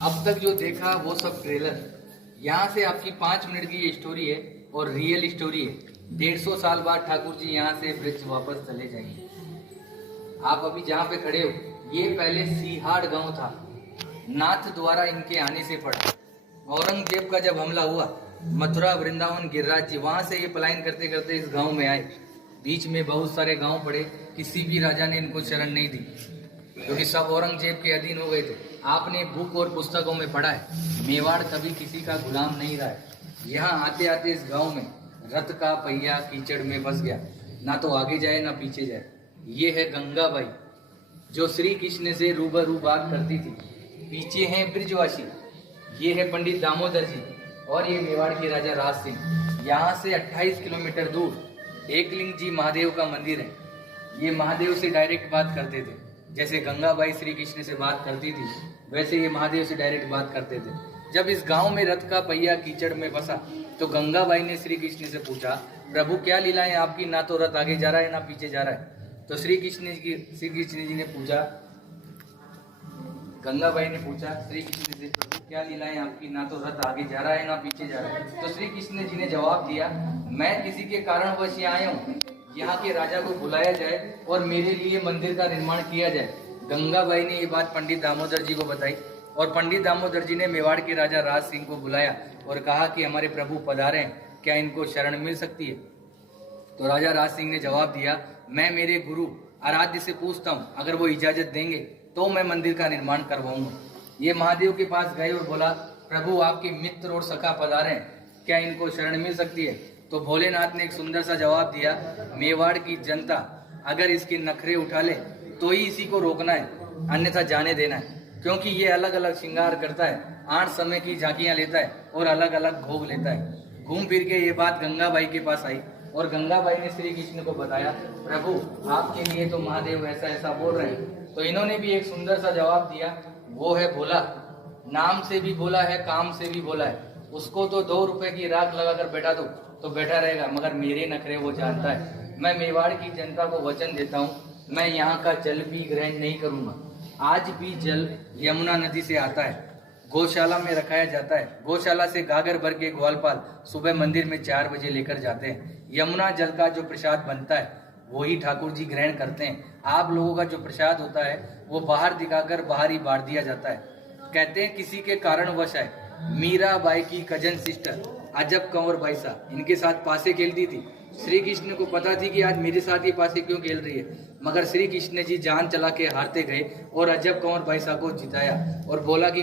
अब तक जो देखा वो सब ट्रेलर। यहाँ से आपकी 5 मिनट की ये स्टोरी है और रियल स्टोरी है। 150 साल बाद ठाकुर जी यहाँ से ब्रिज वापस चले जाएंगे। आप अभी जहाँ पे खड़े हो, ये पहले सीहाड़ गांव था। नाथ द्वारा इनके आने से पड़ा। औरंगजेब का जब हमला हुआ, मथुरा वृंदावन गिरिराज जी वहां से ये पलायन करते करते इस गांव में आए। बीच में बहुत सारे गांव पड़े, किसी भी राजा ने इनको शरण नहीं दी क्योंकि सब औरंगजेब के अधीन हो गए थे। आपने बुक और पुस्तकों में पढ़ा है, मेवाड़ कभी किसी का गुलाम नहीं रहा है। यहाँ आते आते इस गांव में रथ का पहिया कीचड़ में फंस गया, ना तो आगे जाए ना पीछे जाए। ये है गंगाबाई जो श्री कृष्ण से रूबरू बात करती थी। पीछे हैं ब्रिजवासी, ये है पंडित दामोदर जी और ये मेवाड़ के राजा राज सिंह। यहाँ से 28 किलोमीटर दूर एकलिंग जी महादेव का मंदिर है। ये महादेव से डायरेक्ट बात करते थे, जैसे गंगाबाई श्री कृष्ण से बात करती थी वैसे ये महादेव से डायरेक्ट बात करते थे। जब इस गांव में रथ का पहिया कीचड़ में फंसा तो गंगाबाई ने श्री कृष्ण से पूछा, प्रभु क्या लीलाएं आपकी, ना तो रथ आगे जा रहा है ना पीछे जा रहा है। तो श्री कृष्ण जी ने पूछा, गंगाबाई ने पूछा श्री कृष्ण से, प्रभु क्या लीलाएं आपकी, ना तो रथ आगे जा रहा है ना पीछे जा रहा है। तो श्री कृष्ण जी ने जवाब दिया, मैं किसी के कारणवश यहाँ आया हूँ, यहाँ के राजा को बुलाया जाए और मेरे लिए मंदिर का निर्माण किया जाए। गंगाबाई ने ये बात पंडित दामोदर जी को बताई और पंडित दामोदर जी ने मेवाड़ के राजा राज सिंह को बुलाया और कहा कि हमारे प्रभु पधारे हैं, क्या इनको शरण मिल सकती है। तो राजा राज सिंह ने जवाब दिया, मैं मेरे गुरु आराध्य से पूछता हूँ, अगर वो इजाजत देंगे तो मैं मंदिर का निर्माण करवाऊंगा। ये महादेव के पास गए और बोला, प्रभु आपके मित्र और सखा पधारे हैं, क्या इनको शरण मिल सकती है। तो भोलेनाथ ने एक सुंदर सा जवाब दिया, मेवाड़ की जनता अगर इसके नखरे उठा ले तो ही इसी को रोकना है, अन्यथा जाने देना है, क्योंकि ये अलग अलग श्रृंगार करता है, 8 समय की झांकियां लेता है और अलग अलग भोग लेता है। घूम फिर के ये बात गंगाबाई के पास आई और गंगाबाई ने श्री कृष्ण को बताया, प्रभु आपके लिए तो महादेव ऐसा ऐसा बोल रहे हैं। तो इन्होंने भी एक सुंदर सा जवाब दिया, वो है भोला, नाम से भी बोला है, काम से भी बोला है। उसको तो 2 रुपए की राख लगाकर बैठा दो तो बैठा रहेगा, मगर मेरे नखरे वो जानता है। मैं मेवाड़ की जनता को वचन देता हूँ, मैं यहाँ का जल भी ग्रहण नहीं करूंगा। आज भी जल यमुना नदी से आता है, गौशाला में रखाया जाता है। गौशाला से गागर भर के ग्वालपाल सुबह मंदिर में 4 बजे लेकर जाते हैं। यमुना जल का जो प्रसाद बनता है वही ठाकुर जी ग्रहण करते हैं। आप लोगों का जो प्रसाद होता है वो बाहर दिखाकर बाहर ही बांट दिया जाता है। कहते हैं किसी के कारणवश है, मीराबाई की कजन सिस्टर अजब कंवर बाई साहब इनके साथ पासे खेलती थी। श्री कृष्ण को पता थी कि आज मेरे साथ ये पासे क्यों खेल रही है, मगर श्री कृष्ण जी जान चला के हारते गए और अजब कंवर बाई साहब को जिताया और बोला कि